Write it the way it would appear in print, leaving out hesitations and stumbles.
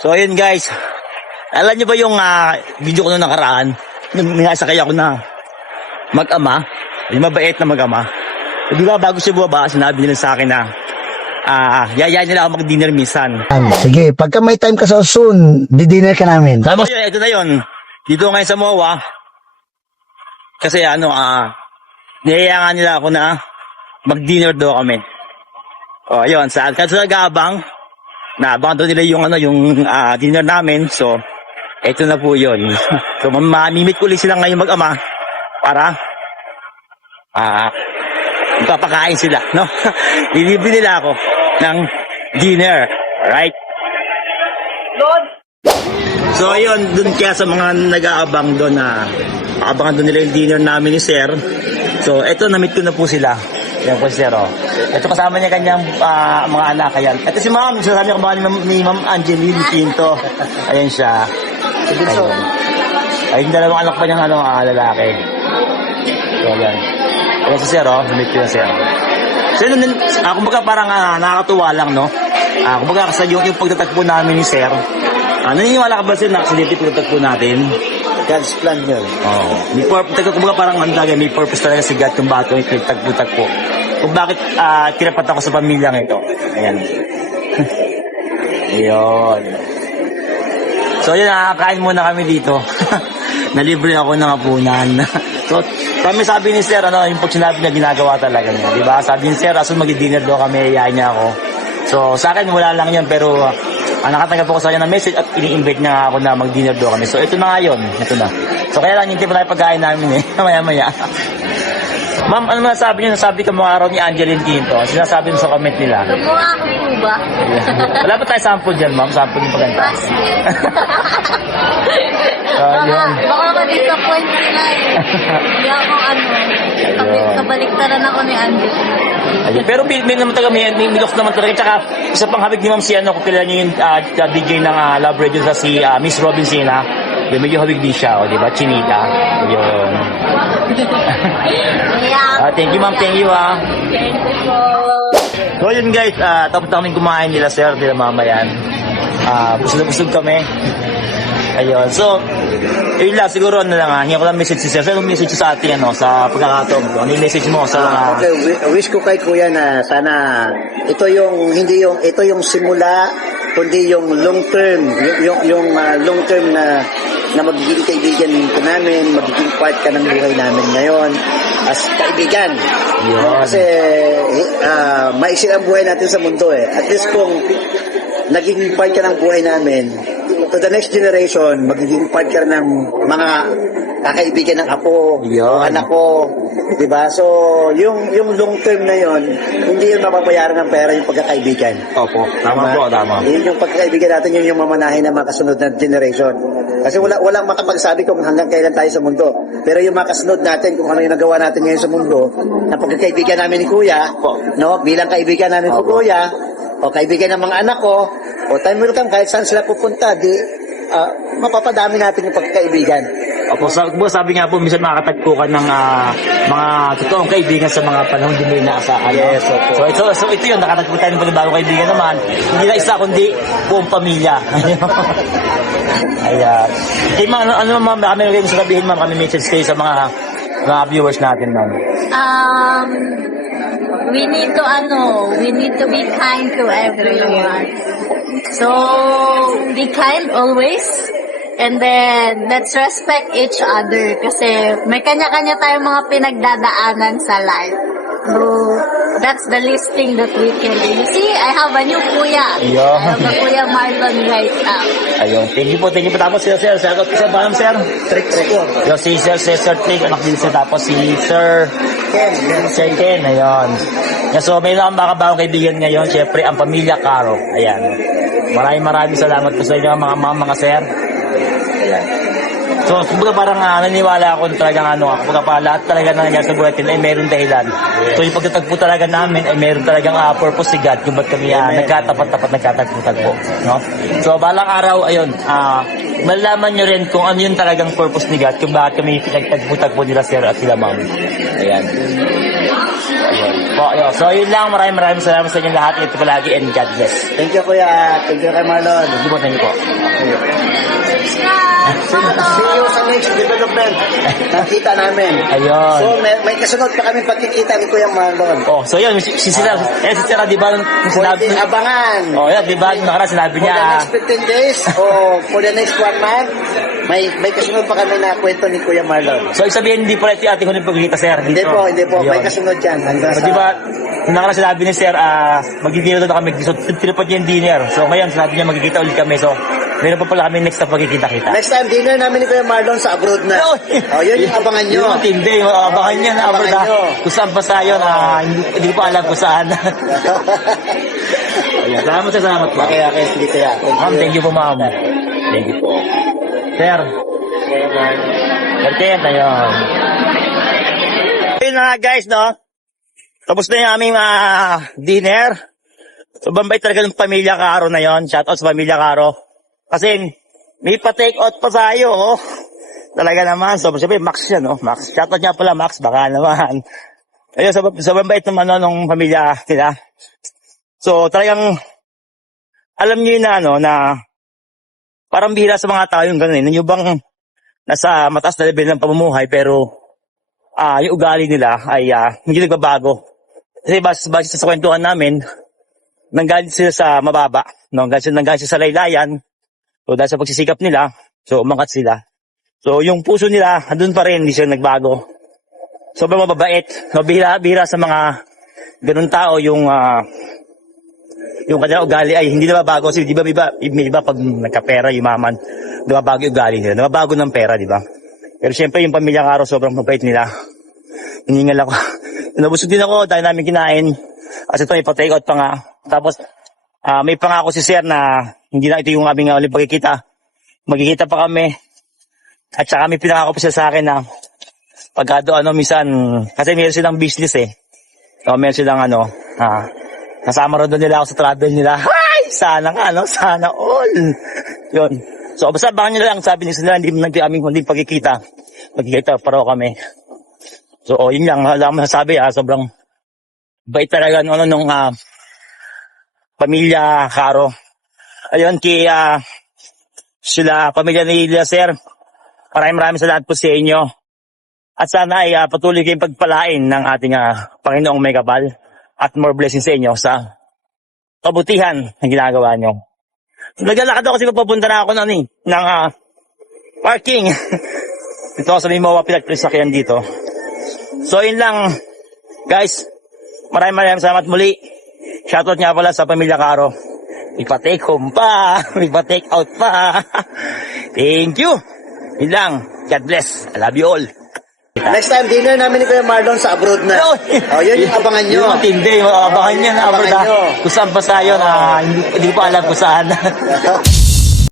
So ayun guys, alam niyo ba yung video ko nung nakaraan? Ninasakay ako na mag-ama, yung mabait na mag-ama. Di ba bago siya bumaba, sinabi nila sa akin na yayain nila ako mag-dinner minsan. Sige, pagka may time ka sa soon, di-dinner ka namin. Sabi ko, ito na yun. Dito ngayon sa MOA, kasi niyayaan nila ako na mag-dinner daw kami. O, ayun, sa nag-aabang, naabangan daw nila yung dinner namin. So, eto na po yun. So, mamimit ko ulit sila ngayon mag-ama para ipapakain sila, no? Lilibre nila ako ng dinner. Alright? So, ayun, dun kaya sa mga nag-aabang doon abangan doon nila yung dinner namin ni Sir. So, eto, na-meet ko na po sila. Yan po si Sir, oh. Ito kasama niya kanyang mga anak, ayan. Ito si Ma'am, sasabi ko ba ni Ma'am Angeline Quinto. Ayan siya. Ayun. Ayun, dalawang anak pa niyang lalaki. So, ayan. Ayan si Sir, oh. Na-meet ko na Sir. So, yun, kumbaga parang nakakatuwa lang, no? Kumbaga kasi yung pagtatagpo namin ni Sir, naniniwala ka ba Sir na aksidente pagtatagpo natin? God's plan yun. Oo. Kumbaga parang may purpose talaga si God kung bakit yung tagpo-tagpo. Kung bakit tinapat ako sa pamilyang ito. Ayan. Ayun. So yun, nakakain muna kami dito. Nalibre ako ng hapunan. So, kami sabi ni Sir, yung pag sinabi niya, ginagawa talaga niya. Diba? Sabi ni Sir, aso mag-dinner daw kami, iyayin niya ako. So, sa akin, wala lang yan, pero nakatanggap ako sa kanya ng message at ini-invite niya ako na mag-dinner daw kami. So, ito na nga yun. Ito na. So, kaya lang, hindi pa tayo pagkain namin Maya-maya. Ma'am, ano masasabi niyo? Nasabi ka mga araw ni Angeline Quinto. Sinasabi mo sa comment nila. Gumawa ako po ba? Wala ba tayo sample dyan, ma'am? Sample yung pagkanta. Baka ma-disappoint sila Hindi ako kabaliktaran ako ni Angel. Ayun. Pero may naman talaga, may milos naman talaga. Tsaka isa pang habig ni Ma'am si kung kilala niyo yung DJ ng Love Radio sa si Miss Robinsina. Medyo habig din siya, di ba? Chinita. Ayun. Thank you, Ma'am. Thank you, Thank you po. So yun guys, tapos namin kumain nila Sir, nila Mama yan. Busog kami. Ayun. So, yun lang, siguro hingi ko lang message si Sir. Anong message sa atin, sa pagkakataon ko? Ano yung message mo sa mga... Okay, wish ko kay Kuya na sana ito yung simula, kundi yung long term, yung long term na magiging kaibigan ka namin, magiging part ka ng buhay namin ngayon as kaibigan. Kasi maiksi ang buhay natin sa mundo At least kung naging part ka ng buhay namin, to the next generation, magiging part ka ng mga kakaibigan ng apo, anak ko, di ba? So, yung long term na yon, hindi yun mapapayaran ng pera yung pagkakaibigan. Opo, tama po, tama. Yung pagkakaibigan natin, yun yung mamanahin ng mga kasunod na generation. Kasi walang makapagsabi kung hanggang kailan tayo sa mundo. Pero yung mga kasunod natin, kung ano yung nagawa natin ngayon sa mundo, na pagkakaibigan namin ni Kuya, bilang kaibigan namin ni Kuya, o kaibigan ng mga anak ko, o time will come, kahit saan sila pupunta, mapapadami natin yung pagkaibigan. Opo, sabi nga po, minsan makakatagpo ka ng mga totoong kaibigan sa mga panahon din may inaasahan. Yes, opo. So ito yun, nakatagpo tayo ng bagong kaibigan naman. Hindi na isa, kundi buong pamilya. Ayan. Okay, ma'am, ano ma'am, kami rin sabihin ma'am, kami message kayo sa mga viewers natin ma'am. We need to be kind to everyone. So, be kind always. And then, let's respect each other. Kasi may kanya-kanya tayong mga pinagdadaanan sa life. So, that's the least thing that we can do. You see, I have a new kuya. Yeah. I have a Kuya Marlon right now. Ayun, thank you po. Tapos Sir, sagot ko sa balang Sir. Tricks ko. Yung si Sir Trick, anak din siya. Tapos si Sir Ken, ayun. So, may lang baka bagong kaibigan ngayon. Siyempre, ang pamilya Caro. Ayan. Maraming salamat po sa inyo, mga Sir. Ayan. So, kumbaga parang naniniwala ako talagang kumbaga pa lahat talaga na nangyari sa buhay natin ay meron dahilan. So, yung pagtatagpo talaga namin ay meron talagang purpose si God kung ba't kami nagkatagpo. No? So, balang araw, ayun, malalaman nyo rin kung ano yung talagang purpose ni God kung bakit kami pinagtagpo-tagpo nila Sir at sila Ma'am. Ayan. Po, yun. So, yun lang. Maraming salamat sa inyo lahat. Ito palagi and God bless. Thank you, kuya. Thank you kay Marlon. Thank you po. See you sa next development. Nakita namin. Ayun. So, may kasunod pa kami pagkikita ni Kuya Marlon. Oh, so yun, si Sir, si Sir, di ba, nung sinabi, Pwede abangan. oh, yan, di ba, nung nakaraan sinabi For the niya, next 15 days o for the next 1 month, may kasunod pa kami na kwento ni Kuya Marlon. so, sabihin, hindi pala ito yung ating huling pagkikita, Sir. Hindi dito. po, hindi po. May Ayun. kasunod dyan. Hanggang So, sa... di ba, nung nakaraan sinabi ni Sir, magdi-dinner na kami. So, tinupad niya yung dinner. So, ngayon, sinabi niya, magkikita ulit kami. So, meron pa pala kami next na pagkikita-kita. Next time, dinner namin ni Kuya Marlon sa abroad na. Oh, yun yung abangan nyo. Yun, hindi. Abangan niya na abroad. Abangan nyo. Kung saan pa sa yun, hindi ko pa alam kung saan. Ayan, salamat po. Okay, sige kuya. Ma'am, thank you po, ma'am. Thank you po. Sir. Sir Ken, ayun. Ayun na nga, guys, no? Tapos na yung aming dinner. So, bambay talaga ng pamilya Caro na yon. Shout out sa pamilya Caro. Kasi, may pa-take out pa tayo, oh. Talaga naman. So, sabi, Max yan, oh. Max. Shout out niya pala, Max. Baka naman. Ayun, sa bambay naman, no, ng pamilya nila. So, talagang, alam niyo yun na, ano, na, parang bihira sa mga tao yung gano'n, yung bang, nasa mataas na level ng pamumuhay, pero, yung ugali nila ay, hindi nagbabago. Kasi base sa kwentuhan namin, nanggaling sila sa mababa, no? Nanggaling sila sa laylayan, so dahil sa pagsisikap nila, so umangat sila. So yung puso nila, andun pa rin, hindi sila nagbago. Sobrang mababait, no? Bihira sa mga ganun tao, yung kanilang ugali ay hindi nababago. Kasi di ba, may iba pag nagkapera, yumaman, nababago yung ugali nila, nababago ng pera, di ba? Pero syempre yung pamilya Caro, sobrang mabait nila. Hiningal ako. Nabusog din ako dahil namin kinain. Kasi ito may pa-take out pa nga. Tapos, may pangako si Sir na hindi na ito yung aming ulit pagkikita. Magkikita pa kami. At saka may pinangako pa siya sa akin na pagka doon, minsan, kasi meron silang business eh. So, meron silang kasama rin doon nila ako sa travel nila. Ay! Sana nga, sana all. Yun. So, basta baka nyo lang, sabi nila, hindi aming hindi pagkikita. Magkikita pa raw kami. So, yun lang, alam mo sabi, sobrang bait talaga nung pamilya Caro. Ayun, sila, pamilya ni Sir, maraming salamat po sa inyo. At sana ay patuloy kayong pagpalain ng ating Panginoong may kapal at more blessings sa inyo sa kabutihan na ginagawa nyo. Naglalakad ako kasi papunta na ako ng parking. Ito ako sa Mimoa pinagprisakyan dito. So, yun lang, guys. Maraming salamat muli. Shoutout nga pala sa pamilya Caro. May pa-take home pa. May pa-take out pa. Thank you. Yun lang. God bless. I love you all. Next time, dinner namin ni Kuya Marlon sa abroad na. Oh, yun yung abangan nyo. Yun, hindi. Abangan niya na abroad. Abangan nyo. Kung saan pa sa yun, hindi ko pa alam kung saan.